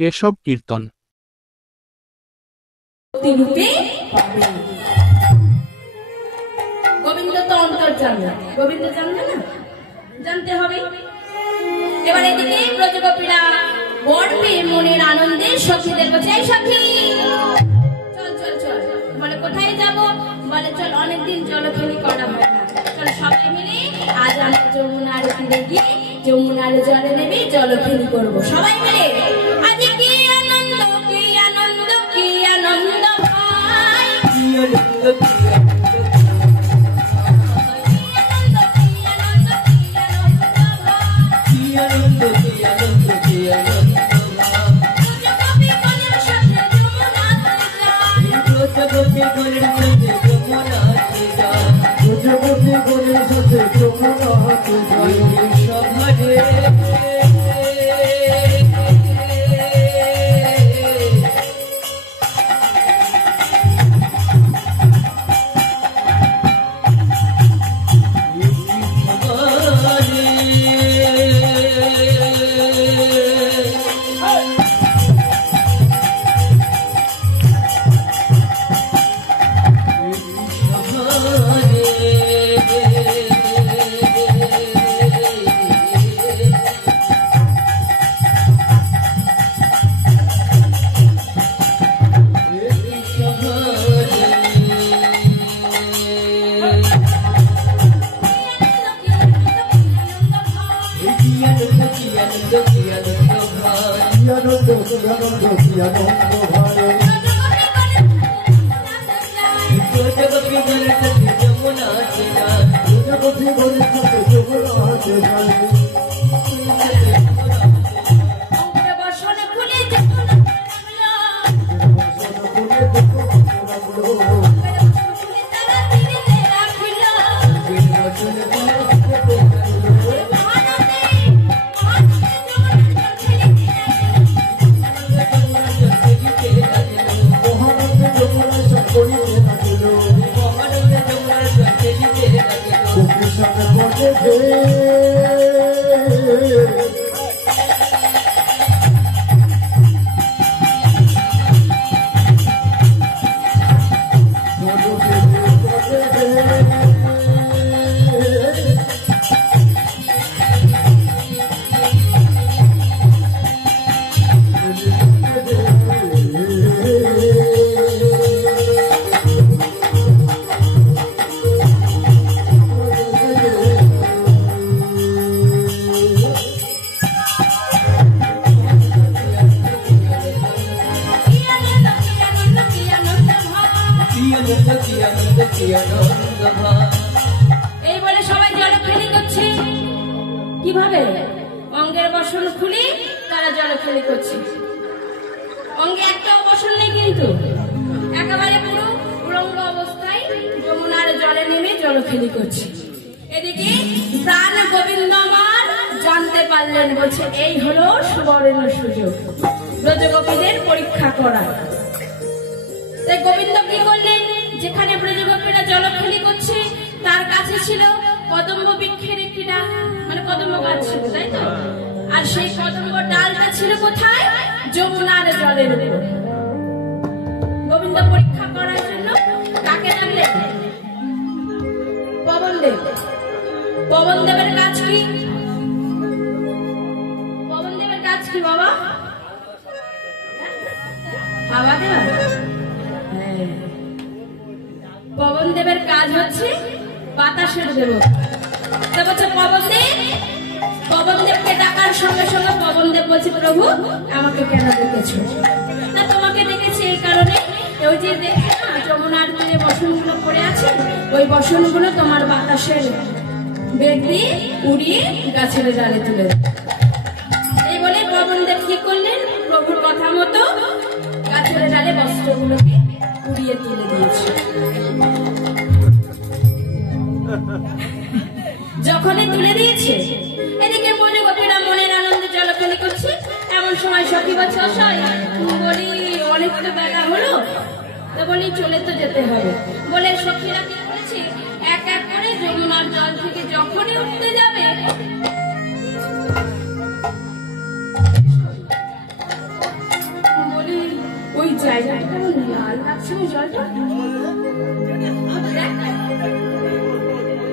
কেশব কীর্তন। গোবিন্দ তো অন্তর্যামী, গোবিন্দ জানবে না? জানতে হবে। এবার এদিকে ব্রজগোপীরা বর পেয়ে মনের আনন্দে সখীদের বলছে, এই সখী চল চল চল। বলে কোথায় যাব? বলে চল, অনেকদিন জলখেলি করা হয় না, চল সবাই মিলে আজ আমরা যমুনার তীরে গিয়ে যমুনার জলে নেমে জলখেলি করবো সবাই মিলে। আজ কি আনন্দ, কি আনন্দ, কি আনন্দ ভাই, কি আনন্দ, কি এই বলে সবাই জলখেলি করছে। কিভাবে? অঙ্গের বসন খুলে তারা জলখেলি করছে। অঙ্গে একটা বসন নেই, কিন্তু একেবারে পুরো উলঙ্গ অবস্থায় যমুনার জলে নেমে জলখেলি করছে। এদিকে প্রাণ গোবিন্দ আমার জানতে পারলেন, বলছে এই হলো সুবর্ণ সুযোগ ব্রজগোপীদের পরীক্ষা করা। তাই গোবিন্দ কি করলেন? যেখানে ব্রজগোপীরা জলখেলি করছে তার কাছে ছিল কদম্ব বৃক্ষের একটি ডাল, মানে কদম্ব গাছ ছিল, তাই তো? আর সেই কদম্ব ডালটা ছিল কোথায়? যমুনার জলের উপর। গোবিন্দ পরীক্ষা করার জন্য কাকে ডাকলেন? পবনদেব। পবনদেবের কাজ কি? পবনদেবের কাজ কি বাবা? হাওয়া দেওয়া। পবনদেবের কাজ হচ্ছে বাতাসের দেবতা। বলছে পবনদেবকে ডাকার সঙ্গে সঙ্গে পবনদেব বলছে, প্রভু আমাকে কেন ডেকেছ? না, তোমাকে ডেকেছি এই কারণে, ওই যে দেখে না যমুনার তীরে বসনগুলো পড়ে আছে, ওই বসনগুলো তোমার বাতাসের বেগ দিয়ে উড়িয়ে গাছের ডালে তুলে দেবে। এই বলে পবনদেব কি করলেন? প্রভুর কথা মতো গাছের ডালে বস্ত্রগুলোকে উড়িয়ে তুলে দিয়েছে। যখনই তুলে দিয়েছে, এদিকে ব্রজগোপীরা মনের আনন্দে জলখেলি করছে। এমন সময় সখী বলছে, বলি অনেকটা বেলা হলো, তো বলি চলে তো যেতে হবে। বলে সখীরা কি করেছে, এক এক করে যমুনার জল থেকে যখনই উঠতে যাবে, পাচ্ছি ওই জলটা?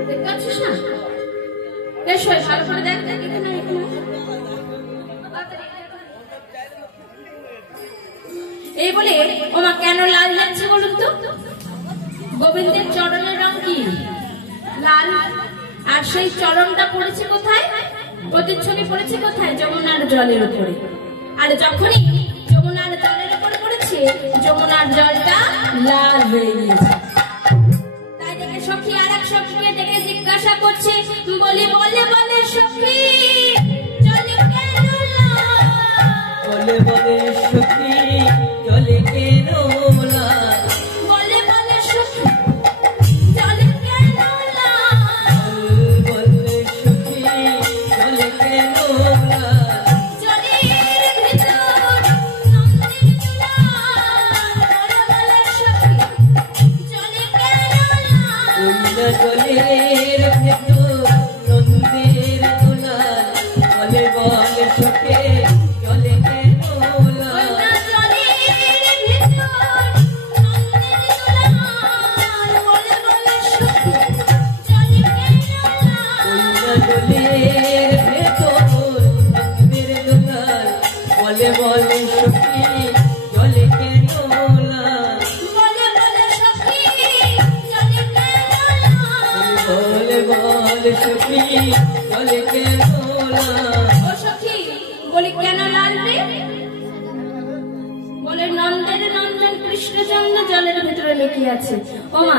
দেখতে পাচ্ছিস না? বেশ হয়, ভালো করে দেখ। এখানে এই বলে ওমা কেন লাল যাচ্ছে বলুন তো? গোবিন্দের চরণের রং কি? লাল। আর সেই চরণটা পড়েছে কোথায়? প্রতিচ্ছবি পড়েছে কোথায়? যমুনার জলের উপরে। আর যখনই যমুনার জলের উপর পড়েছে, যমুনার জলটা লাল হয়ে গিয়েছে। তাই দেখে সখী আর এক সখীকে দেখে জিজ্ঞাসা করছে, বলে বলে বলে সখী জলে কেন লাল? বলে বলে সখী জলে কেন লাল? বলে বলে সখী জলে কেন লাল? বলে সখী জলে কেন লাল? জলের ভিতর নন্দের দুলাল। বলে বলে সখী জলে কেন লাল? ওই না জলের ভেতর নন্দের দুলাল। বলে বলে সখী জলে কেন লাল? ওই না জলের ভিতর নন্দের দুলাল। বলে বলে সখী জলে কেন লাল? ওই না জলের ভেতর নন্দের দুলাল। বলে বলে সখী জলে কেন লাল? বলে বলে সখী জলে কেন লাল? বলে বলে সখী জলে কেন লাল? ও সখী বলি কেন লাল রে? বলে নন্দের নন্দন কৃষ্ণচন্দ্র জলের ভিতরে লুকিয়ে আছে। ও মা,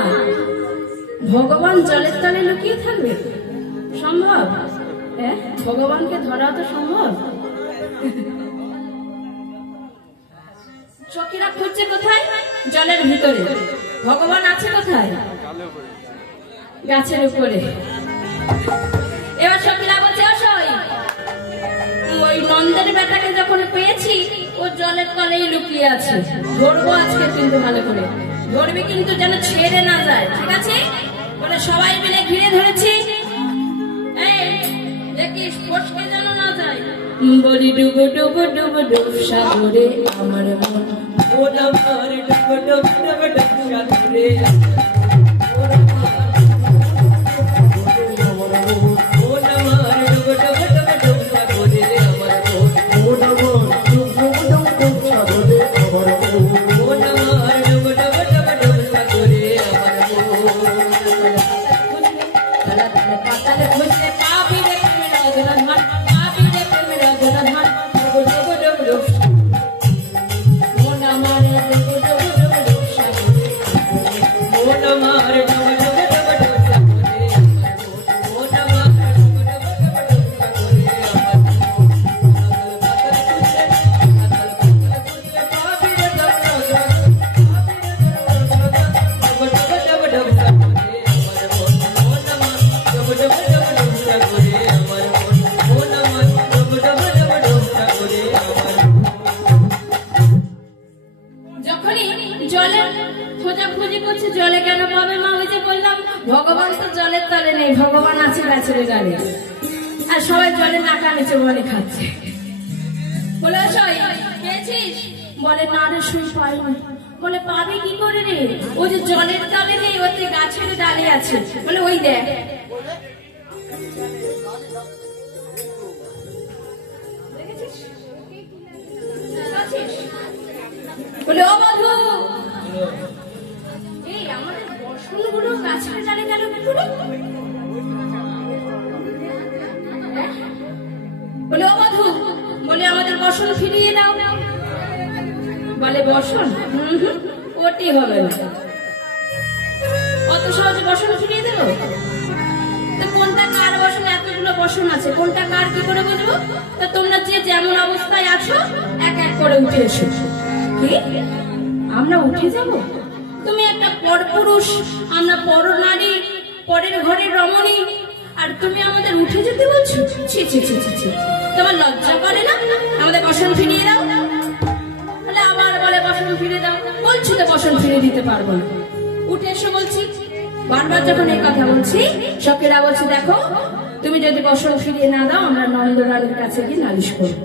ভগবান জলের তলে লুকিয়ে থাকবে? সম্ভব? হ্যাঁ, ভগবানকে ধরা তো সম্ভব? সখীরা খুঁজছে কোথায়? জলের ভিতরে। ভগবান আছে কোথায়? গাছের উপরে। এবার সখীরা বলছে, অসই ওই নন্দের বেটাকে যখন পেয়েছি ও জলের তলেই লুকিয়ে আছে। ধরবো আজকে কিন্তু ভালো করে, ধরবি কিন্তু যেন ছেড়ে না যায়, ঠিক আছে? বলে সবাই মিলে ঘিরে ধরেছি। এই দেখিস ফসকে যেন না যায়। বলি ডুবো ডুবো ডুবো ডুব সাগরে আমার মন। ও আমার ডুব ডুব ডুব ডুব সাগরে। ও আমার ডুব ডুব ডুব ডুব সাগরে আমার মন। ও আমার ডুব ডুব ডুব ডুব সাগরে আমার মন। ও আমার ডুব ডুব ডুব ডুব সাগরে আমার মন। পাতালে খুঁজলে পা ফিরে ফিরে ধন, পা ফিরে ফিরে ধন। ডুবো ডুবো ডুবো ডুব মন আমার ডুবো ডুবো ডুবো ডুব সাগরে। ও আমার ডুব ডুব ডুব ডুব সাগরে আমার মন। ও আমার ডুব ডুব ডুব ডুব সাগরে আমার যখনই জলের খোঁজাখুঁজি করছে, জলে কেন পাবে মা? ওই যে বললাম ভগবান তো জলের তলে নেই, ভগবান আছে গাছের গালে। আর সবাই জলে নাকা নিচে বলে খাচ্ছে। বলে সই পেয়েছিস? বলে না রে, শুই পাইনি। বলে পাবে কি করে রে? ও যে জলের তলে নেই, ওতে গাছের ডালে আছে। বলে ওই দেখ। দেখেছিস? দেখেছিস? বলে ও বন্ধু, এই আমাদের বসনগুলো গাছের ডালে গেল কি করে? বলে ও বন্ধু, বলে আমাদের বসন ফিরিয়ে দাও। বলে বসন? ওটি হবে না। অত সহজে বসন ফিরিয়ে দেবো? তো কোনটা কার বসন? এতগুলো বসন আছে, কোনটা কার কি করে বুঝবো? তো তোমরা যে যেমন অবস্থায় আছো এক এক করে উঠে এসো। কি আমরা উঠে যাব? তুমি একটা পরপুরুষ, আমরা পর নারী, পরের ঘরের রমণী, আর তুমি আমাদের উঠে যেতে বলছো? ছি ছি ছি ছি ছি, তোমার লজ্জা করে না? আমাদের বসন ফিরিয়ে দাও। বলে আবার বলে বসন ফিরিয়ে দাও। বলছি তো বসন ফিরিয়ে দিতে পারবো না, উঠে এসো বলছি। বারবার যখন এই কথা বলছি, সখীরা বলছে দেখো, তুমি যদি বসন ফিরিয়ে না দাও আমরা নন্দরানীর কাছে গিয়ে নালিশ করবো।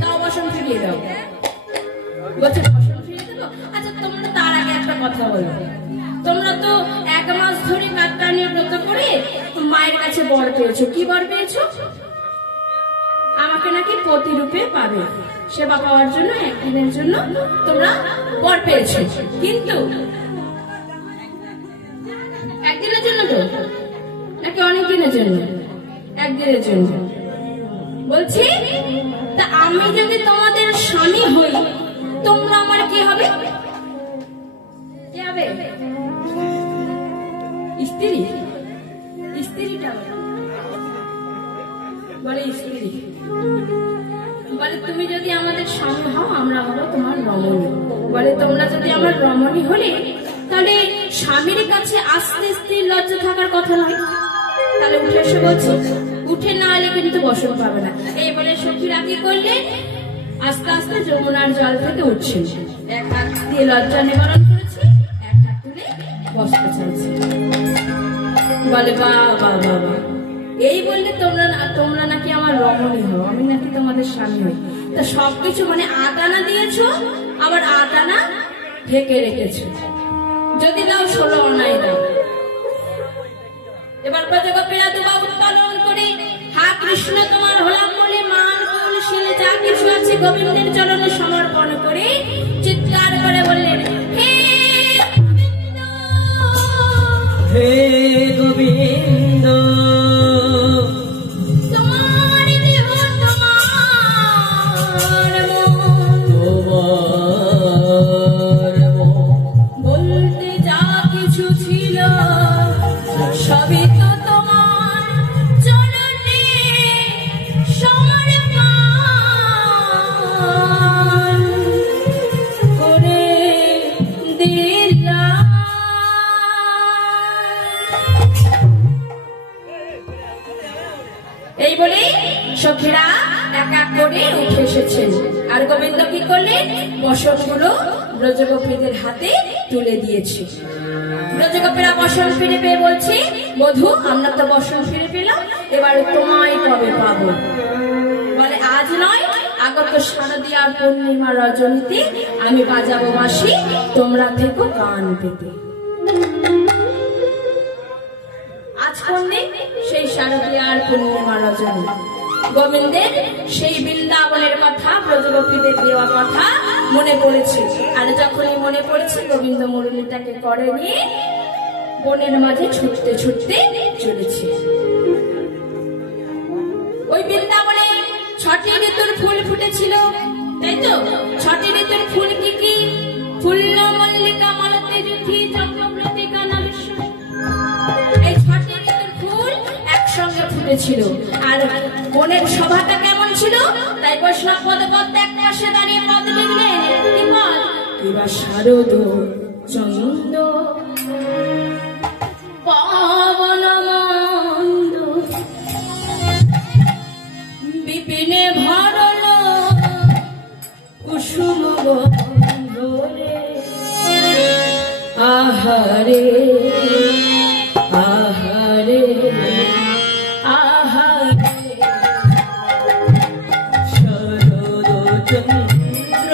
দাও বসন ফিরিয়ে দাও। বলছে বসন ফিরিয়ে দেবো? আচ্ছা কাছে বর পেয়েছো। কি বর পেয়েছো? আমাকে নাকি প্রতিরূপে পাবে, সেবা পাওয়ার জন্য একদিনের জন্য তোমরা বর পেয়েছো। কিন্তু একদিনের জন্য তো নাকি অনেক দিনের জন্য? একদিনের জন্য। বলছি তা আমি যদি তোমাদের স্বামী হই, তোমরা আমার কি হবে? কি হবে? স্ত্রী। স্ত্রীটা বলে স্ত্রী বলে তুমি যদি আমাদের স্বামী হও, আমরা হলো তোমার রমণী। বলে তোমরা যদি আমার রমণী হলে তাহলে স্বামীর কাছে আসতে স্ত্রীর লজ্জা থাকার কথা নয়। তাহলে উঠে এসে বলছি, উঠে না এলে কিন্তু বসন পাবে না। এই বলে সখীরা কি করলে, আস্তে আস্তে যমুনার জল থেকে উঠছে। এক হাত দিয়ে লজ্জা নিবারণ করেছে, এক হাত তুলে বস্ত্র চাইছে। বলে বাবা বাবা, এই বললে তোমরা নাকি আমার রমণী হও, আমি নাকি তোমাদের স্বামী হই। তা সবকিছু মানে আটানা দিয়েছ, আবার আটানা ঢেকে রেখেছ। যদি দাও 16 অন্যায় দাও। এবার প্রজাপতিরা দুবা উত্তোলন করে, হা কৃষ্ণ তোমার হলাম বলে মান কুল শিলে যা কিছু আছে গোবিন্দের চরণে সমর্পণ করে চিৎকার করে বললেন, হে হে গোবিন্দ, তোমার দেহ তোমার বলতে যা কিছু ছিল সবই তো তোমার চরণে সমর্পণ করে দিলাম। এই বলে সখীরা এক এক করে উঠে এসেছেন। আর গোবিন্দ কি করলেন, বসনগুলো ব্রজগোপীদের হাতে তুলে দিয়েছে। ব্রজগোপীরা বসন ফিরে পেয়ে বলছে, বধূ আমরা তো বসন ফিরে পেলাম, এবার তোমায় কবে পাবো? বলে আজ নয়, আগত শারদীয়ার পূর্ণিমা রজনীতে আমি বাজাবো বাঁশি, তোমরা থেকো কান পেতে। আজ কোনদিন? সেই শারদীয়ার পূর্ণিমা রজনী। গোবিন্দের সেই বৃন্দাবনের কথা, ব্রজগোপীদের দেওয়া কথা মনে পড়েছে। আর যখনই মনে পড়েছে, গোবিন্দ মুরলীটাকে করে নিয়ে বনের মাঝে ছুটতে ছুটতে চলেছে। ওই বৃন্দাবনে 6টি ঋতুর ফুল ফুটেছিল, তাই তো? 6টি ঋতুর ফুল কি কি? ফুল্ল মল্লিকা মালতী যুথি চক্রবর্তিকা নাবিশ্ব। এই 6টি ঋতুর ফুল একসঙ্গে ফুটেছিল। আর বনের সভাটা কেমন ছিল? তাই বৈষ্ণব পদপদ এক পাশে দাঁড়িয়ে পদ লিখলেন, কি পদ? কিবা শারদ চন্দ পাবন মন্দ বিপিনে ভরল কুসুম গন্ধরে। আহারে আহারে আহারে শরদ চন্দ্র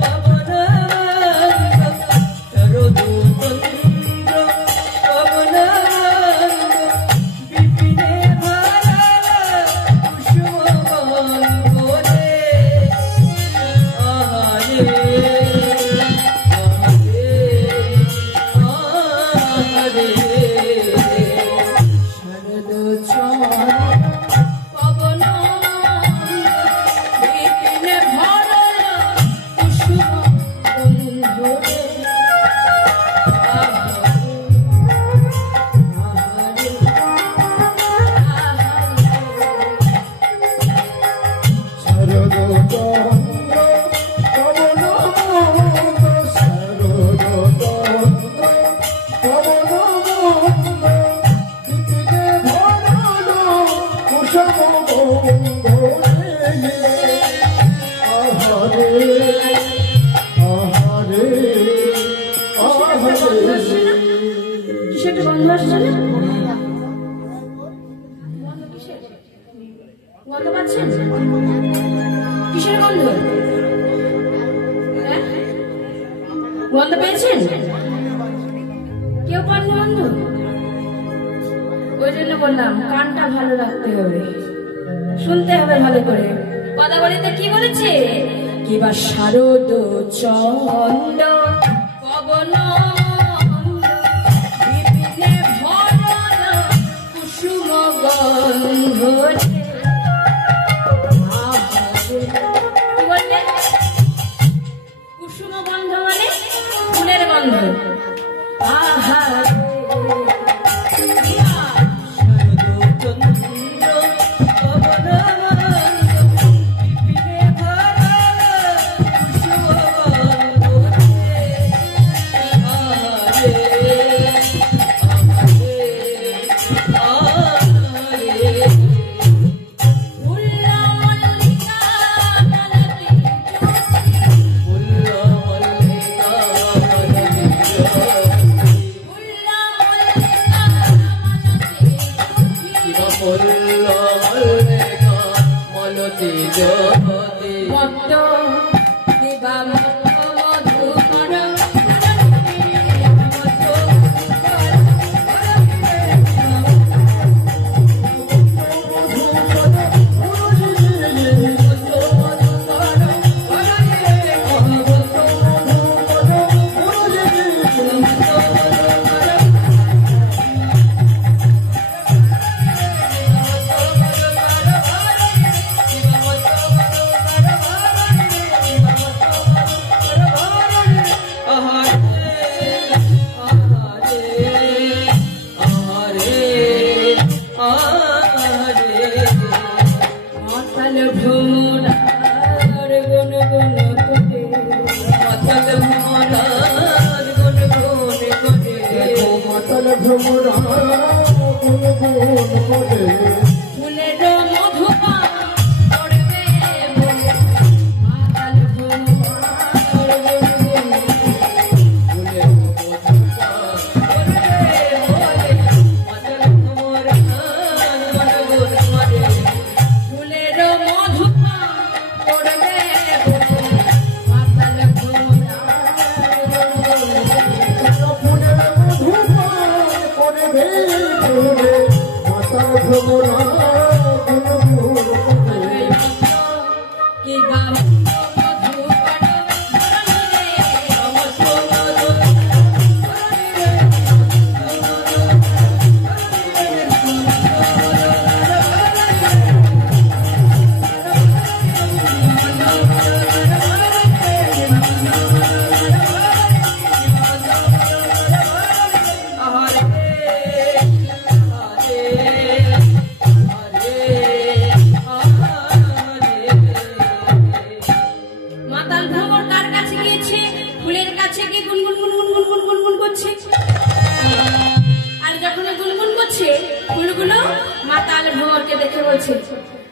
পবন শরদ চন্দ্র পবন বিপিনে ভরল কুসুম গন্ধরে। আহারে আহারে শরদ চন্দ্র পবন বিপিনে ভরল কুসুম গন্ধরে। আহারে শরদ চন্দ্র পবন মন্দ, শরদ চন্দ্র পবন মন্দ বিপিনে ভরল কুসুম গন্ধরে। আহারে আহারে আহারে কিসের একটা গন্ধ আসছে না? গন্ধ পাচ্ছেন? কিসের গন্ধ? হ্যাঁ? গন্ধ পেয়েছেন? কেউ পাননি গন্ধ? ওই জন্য বললাম কানটা ভালো রাখতে হবে, শুনতে হবে ভালো করে। পদাবলীতে কি বলেছে? কিবা শারদ চন্দ্র পবন বিপিনে ভরণ কুসুম গন্ধ। কি বললে? কুসুম গন্ধ মানে ফুলের গন্ধ। আহা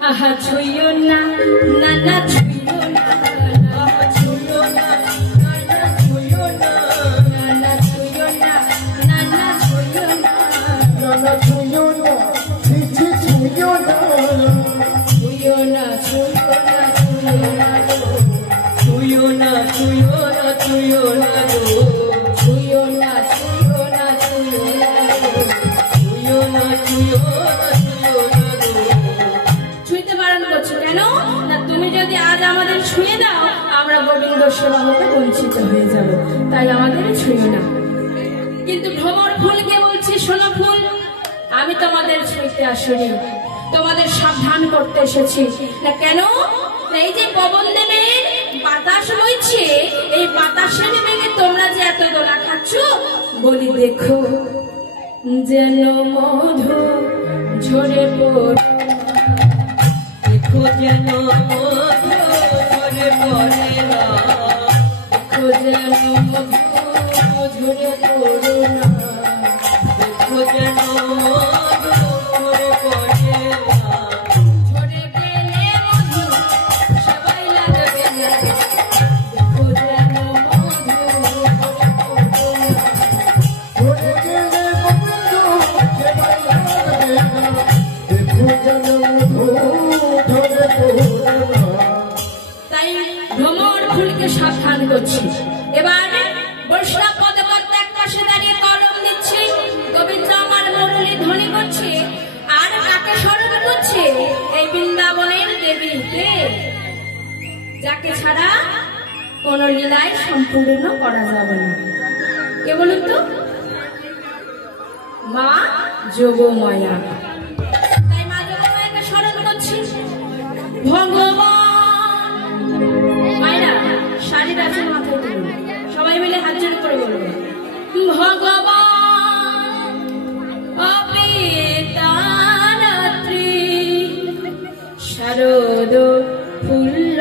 আহা ছুঁয়ো না নানা ছুঁয়ো না, আহা ছুঁয়ো না নানা ছুঁয়ো না, নানা ছুঁয়ো না নানা ছুঁয়ো না, নানা ছুঁয়ো না, ছি ছি ছুঁয়ো না, ছুঁয়ো না ছুঁয়ো না ছুঁয়ো না, ছুঁয়ো না ছুঁয়ো না ছুঁয়ো না গো, ছুঁয়ো না ছুঁয়ো না ছুঁয়ো না, ছুঁয়ো না ছুঁয়ো না ছুঁয়ো না গো। ছুঁইতে বারণ করছো কেন? না তুমি যদি আজ আমাদের ছুঁয়ে দাও আমরা গোবিন্দ সেবা হতে বঞ্চিত হয়ে যাব, তাই আমাদের ছুঁয়ো না। কিন্তু ভ্রমর ফুলকে বলছি, শোনো ফুল, আমি তোমাদের ছুঁইতে আসিনি, তোমাদের সাবধান করতে এসেছি। না কেন? এই যে পবন দেবের বাতাস বইছে, এই বাতাসের বেগে তোমরা যে এত দোলা খাচ্ছ, বলি দেখো যেন মধু ঝরে পড়ে, দেখো যেন মধু ঝরে পড়ে না, দেখো যেন মধু ঝরে পড়ে না, দেখো যেন মধু ঝরে পড়ে না, ঝরে গেলে মধু সবাই লাগবে না, দেখো যেন মধু ঝরে পড়ে না, ঘুরে গেলে বন্ধু সেবাই লাগবে না, দেখো যেন মধু ঝরে পড়ে না। তাই ভ্রমর ফুলকে সাবধান করছি। এবার বৈষ্ণব পদকর্তা এক পাশে দাঁড়িয়ে কলম দিচ্ছে, গোবিন্দ আমার মুরলী ধ্বনি করছে, যাকে ছাড়া কোন লীলাই সম্পূর্ণ করা যাবে না। কে বলুন তো? মা যোগমায়া। তাই মা যোগমায়াকে স্মরণ করছি। ভগবান মায়েরা শাড়ির আছে মাথায় তুলুন, সবাই মিলে হাত জোড় করে বলবো ভগবান অপিতারাত্রি শারদ ফুল্ল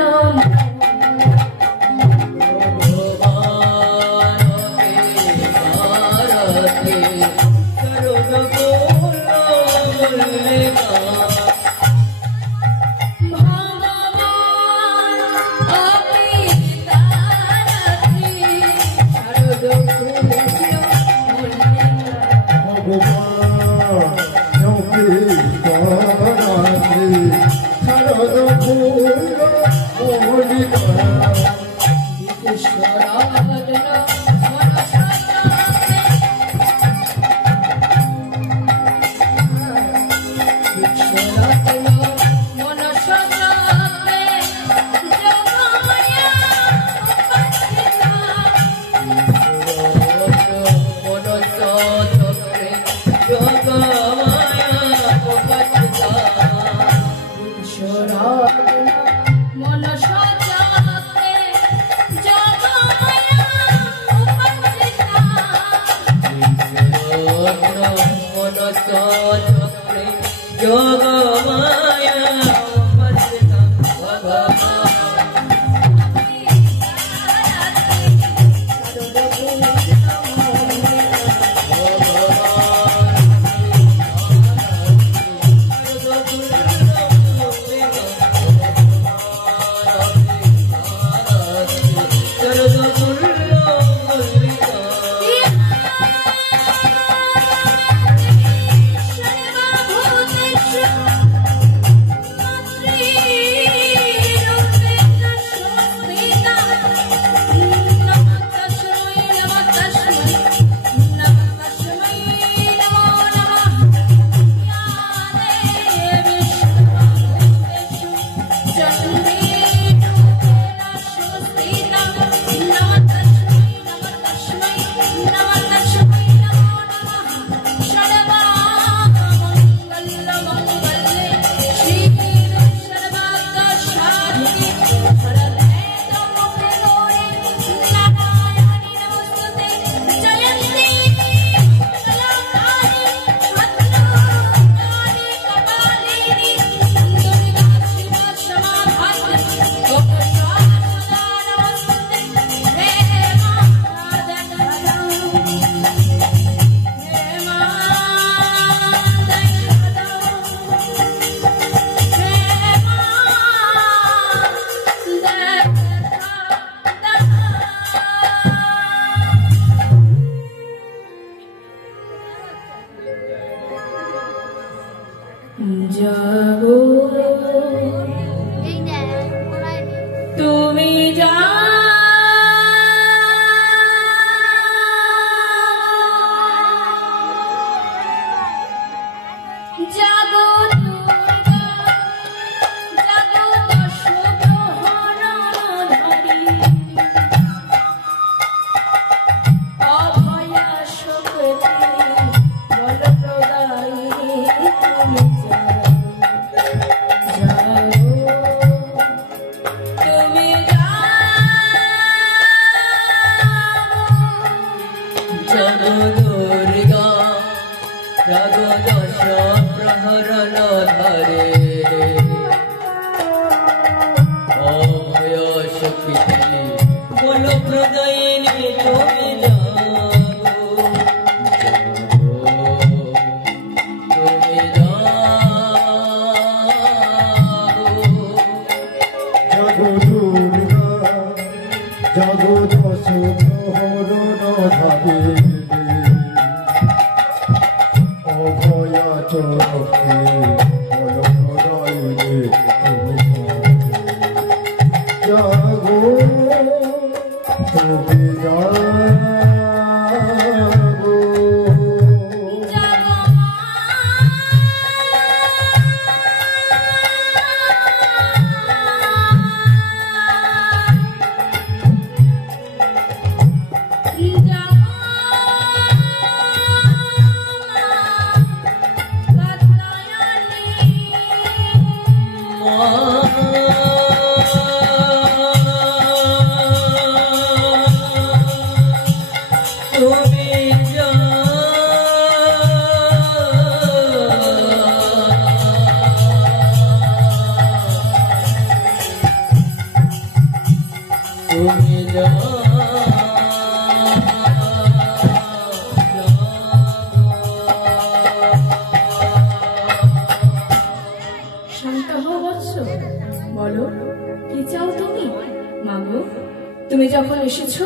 তুমি যখন এসেছো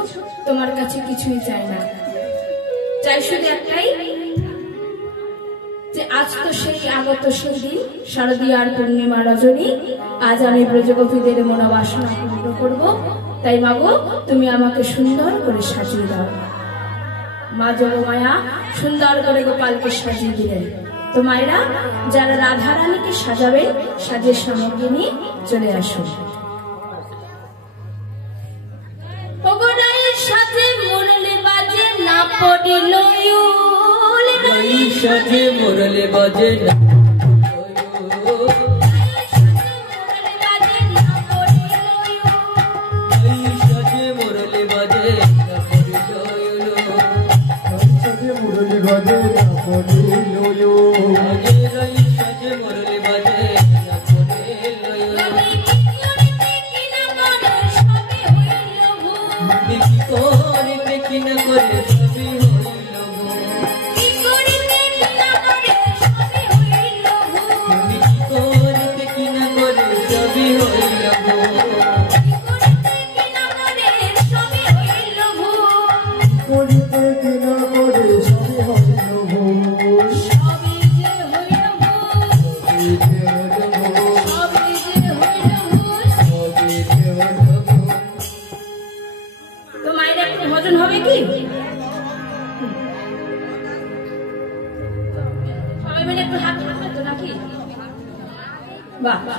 তোমার কাছে কিছুই চাই না, চাই শুধু একটাই, যে আজ তো সেই আগত সেই দিন শারদীয়ার পূর্ণিমা রজনী, আজ আমি ব্রজগোপীদের মনোবাসনা পূর্ণ করব। তাই মাগো তুমি আমাকে সুন্দর করে সাজিয়ে দাও। মা যোগমায়া সুন্দর করে গোপালকে সাজিয়ে দিলেন। তো মায়েরা যারা রাধারানীকে সাজাবে সাজের সামগ্রী নিয়ে চলে আসুন। সাজে মুরলি বাজে না পড়িল সাজে মুরলি বাজে না সাজে মুরলি বাজে না সাজে মুরলি বাজে না পড়িল সাজে মুরলি বাজে না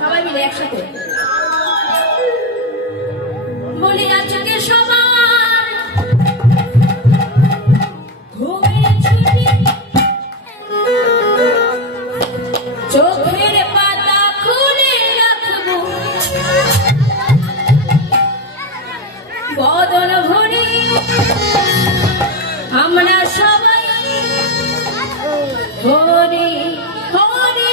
সবাই মিলে একসাথে বলি আজকে সবার ঘুমের ছুটি, চোখের পাতা খুলে রাখবো, বদন ভরে আমরা সবাই হরে হরে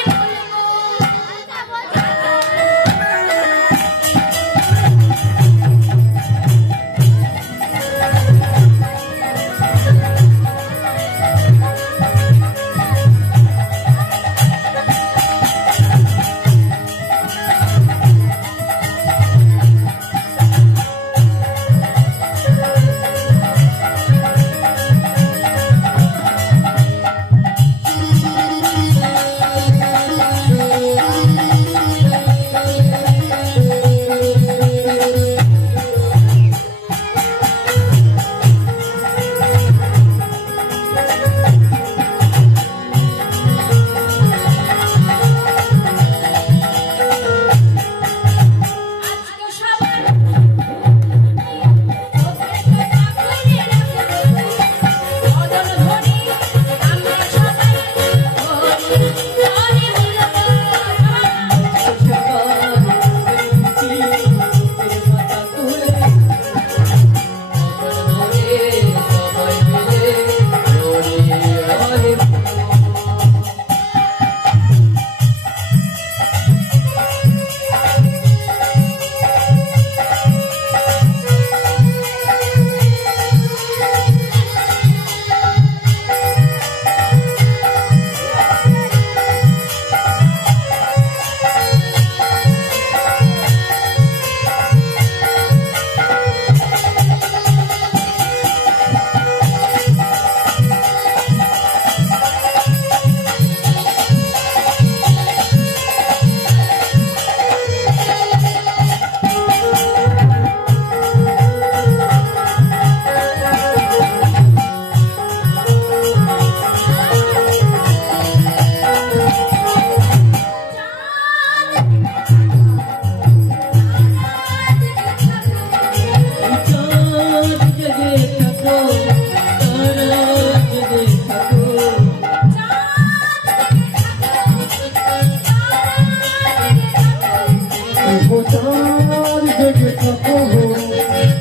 তার জেগে থাকো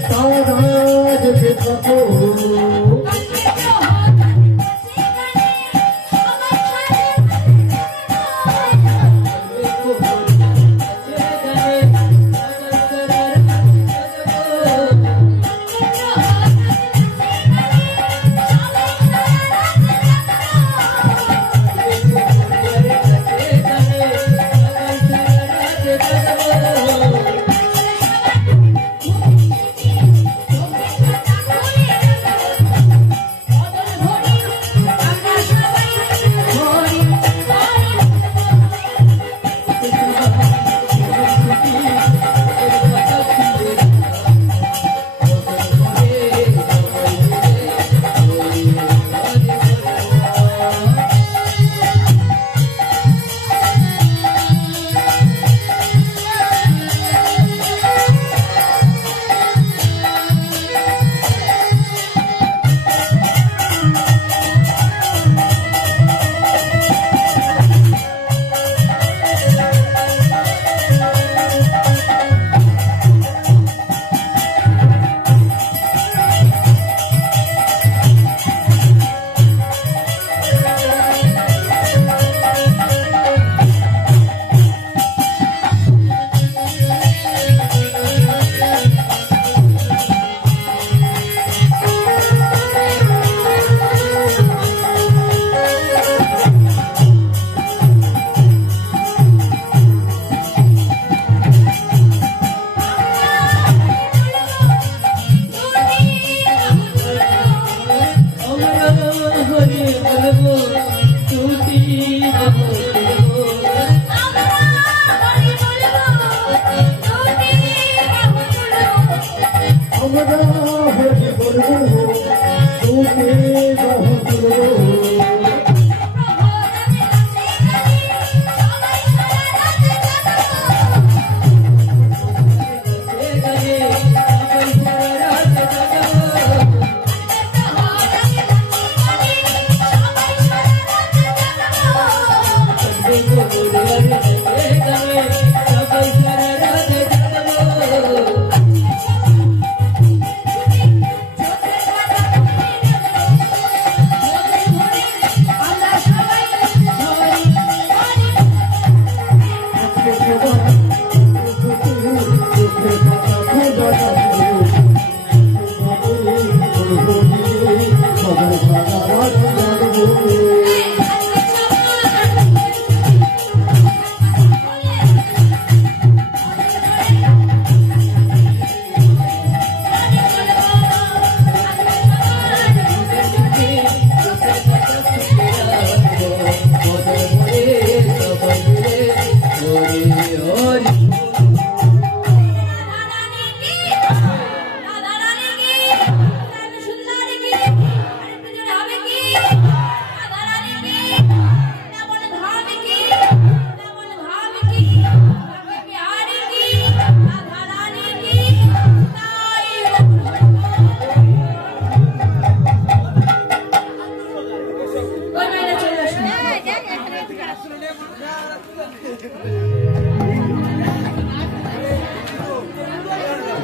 তারা জেগে থাকো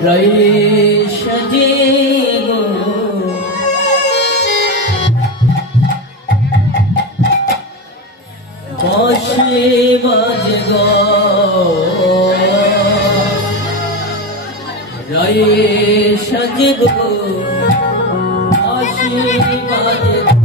रही सजे गो बांसुरी बाज गो रही सजे गो बांसुरी बाज गो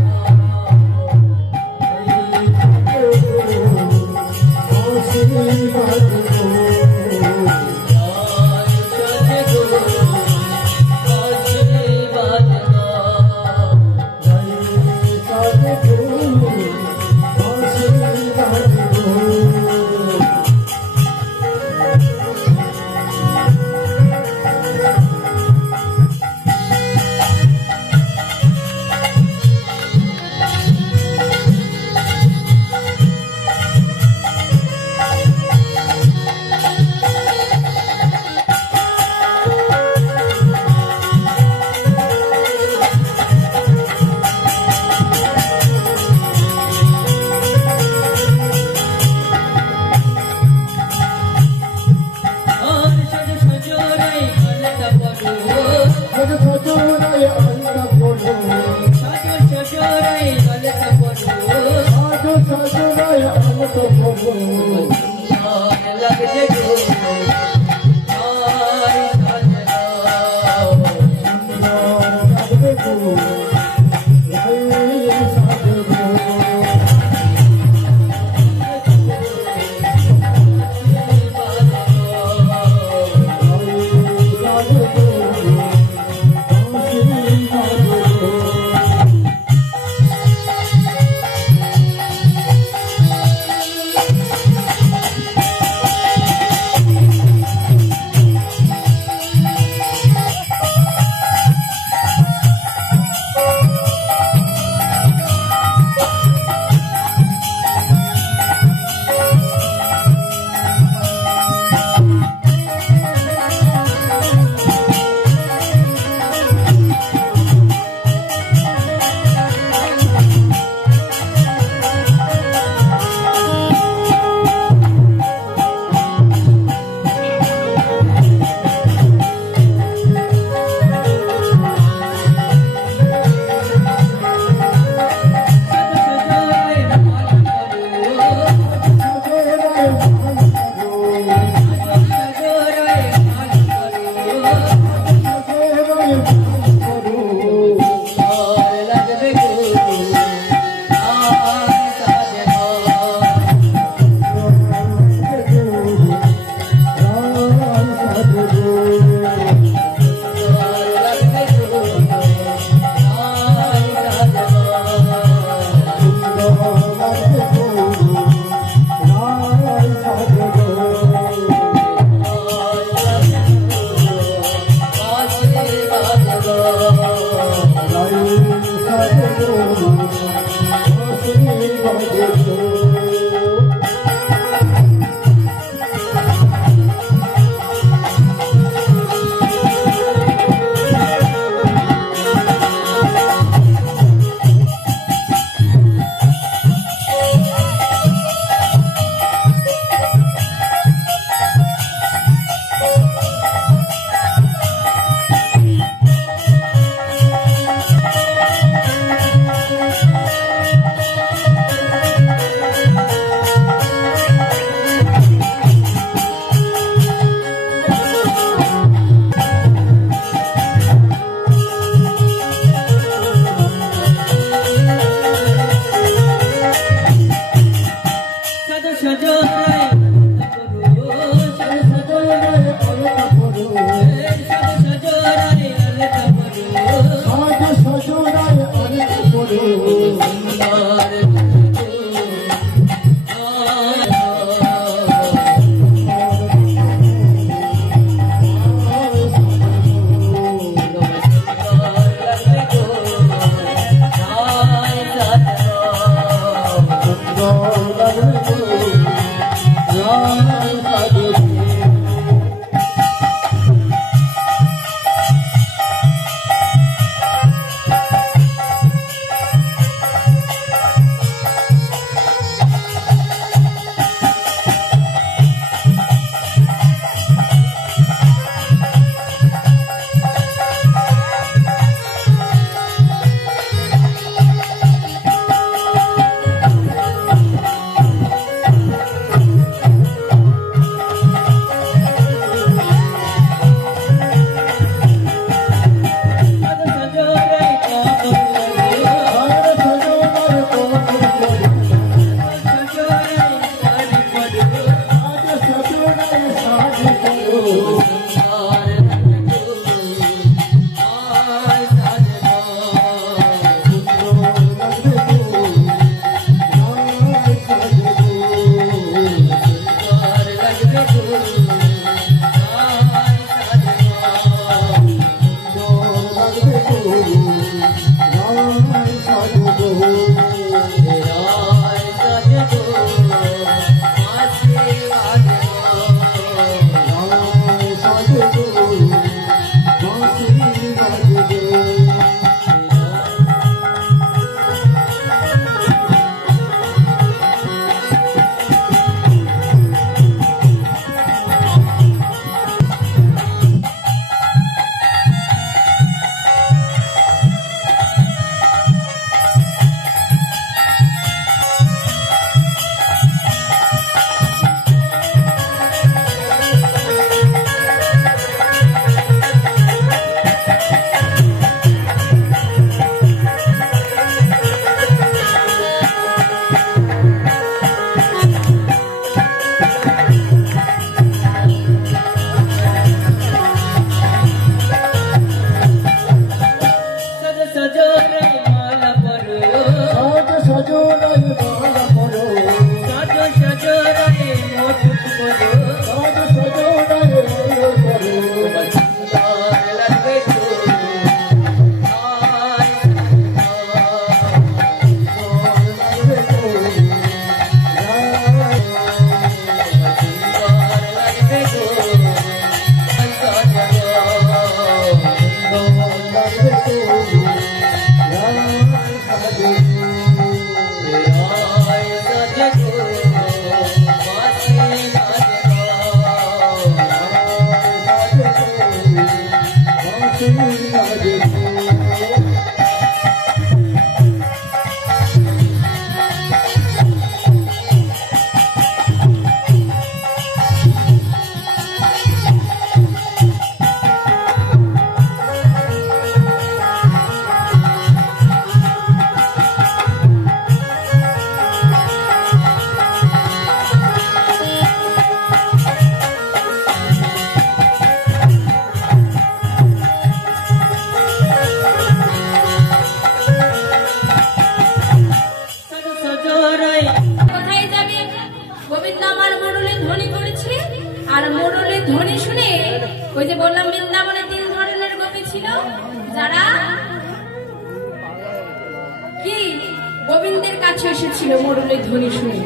গোবিন্দের কাছে এসেছিল মোড়লের ধ্বনি শুনে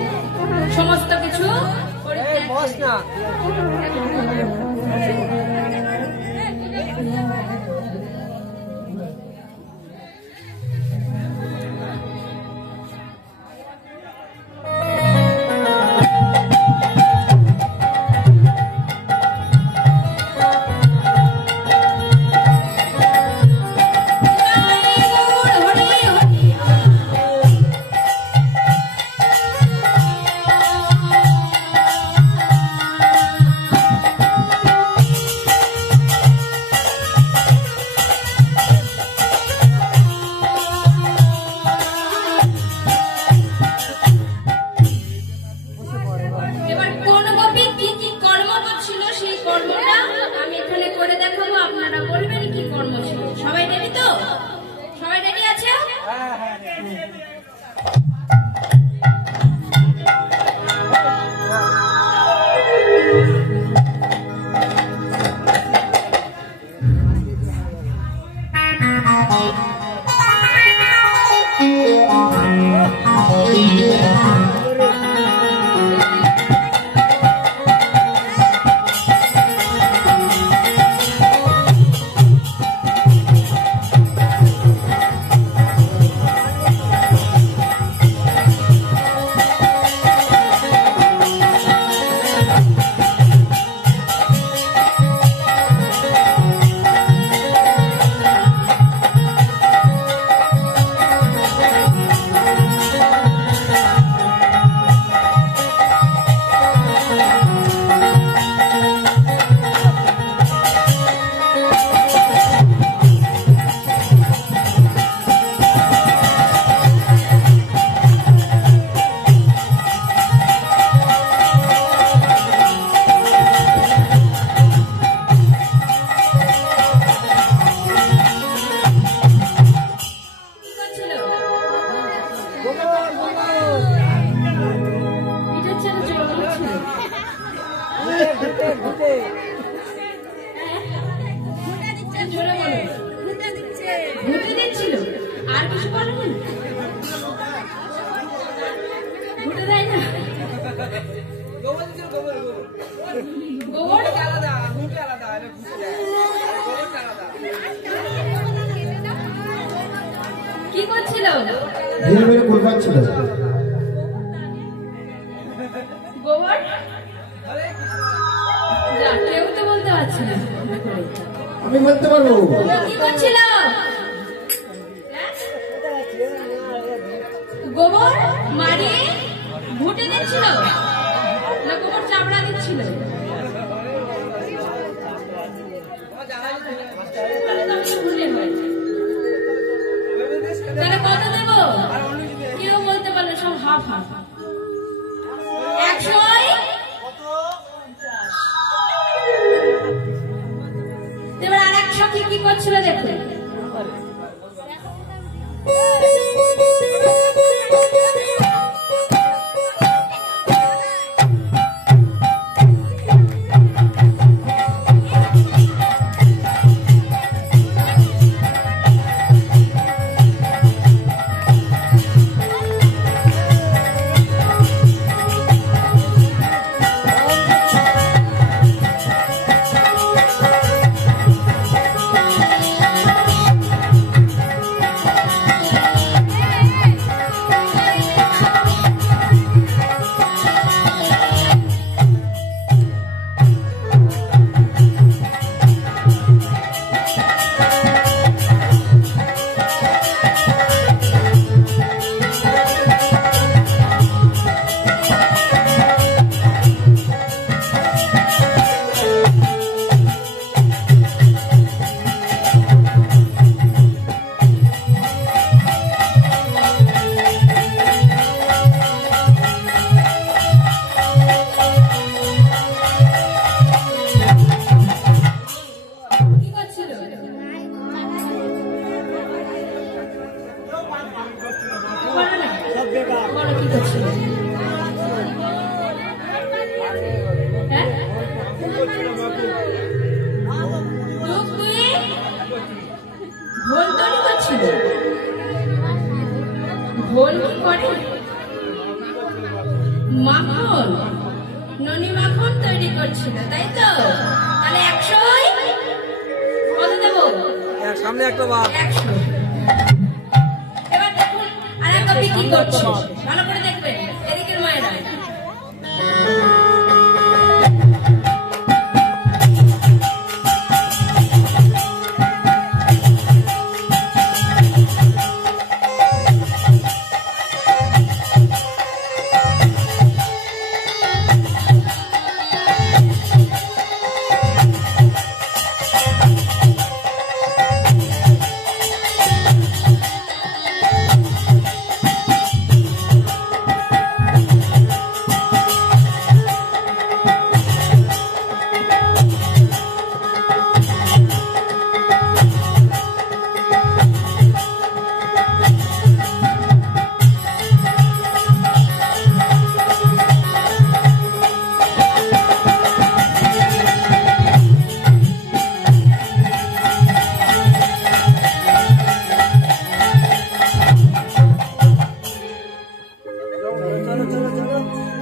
সমস্ত কিছু ছিল, তাই তো? তাহলে 100 কত দেবো? সামনে একটা বাপ 100। এবার দেখুন আর এক কপি কি করছে, ভালো করে দেখবেন এদিকের মায়েরা।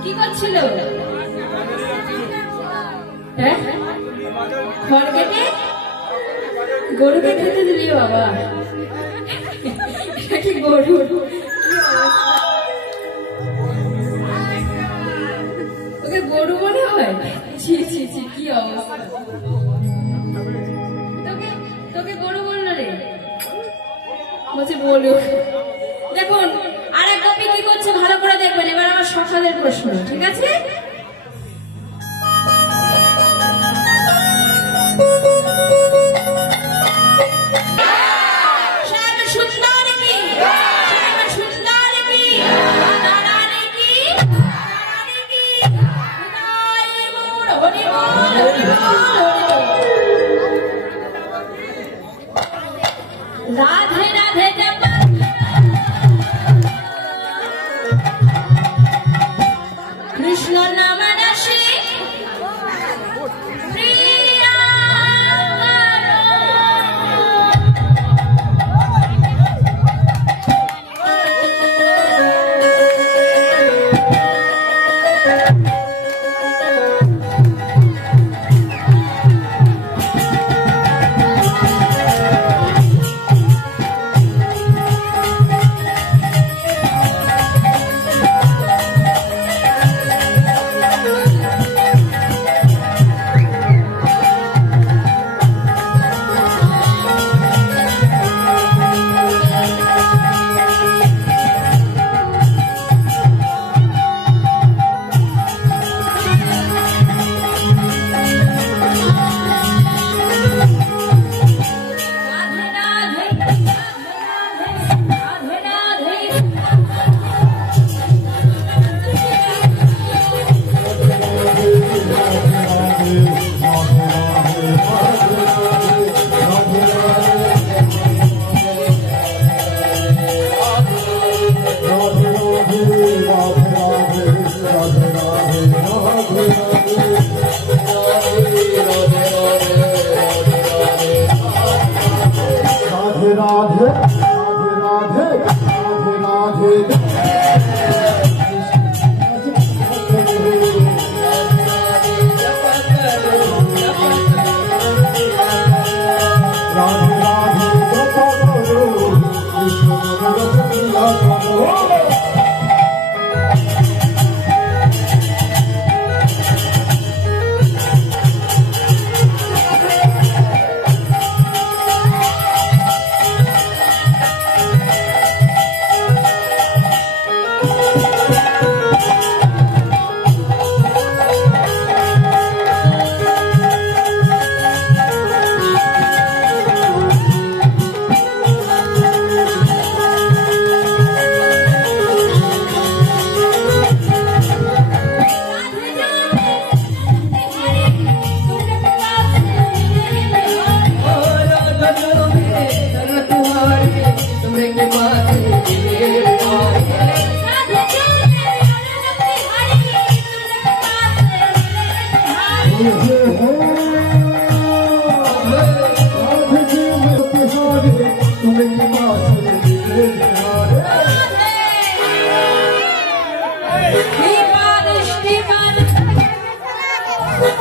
কি করছিল? হ্যাঁ, খড় কেটে গরুকে খেতে দিলি বাবা? এটা কি গরু? ওকে গরু মনে হয়? ছি ছি ছি, কি অবস্থা! তোকে গরু বললো রে? বলছে বলুক। দেখুন আর এক কপি কি করছে ভালো করে দেখবেন। এবার আমার সকালের প্রশ্ন, ঠিক আছে? রাধে রাধে কৃষ্ণ নাম রাশি প্রিয়া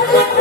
Thank you.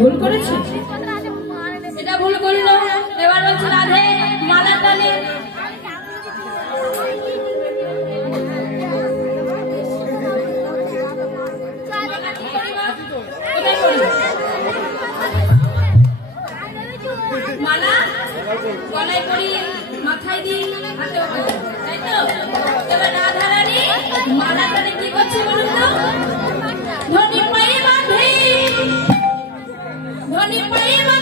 ভুল করেছে, এটা ভুল করল। এবার হচ্ছে রাধে মালা টানে। মালা গলায় পরি, মাথায় দিই, হাতে তাই তো। এবার রাধা রানী মালা টানে কি করছে বলুন তো? ধনী পায়ে বাঁধে, ধনী পায়ে বাঁধে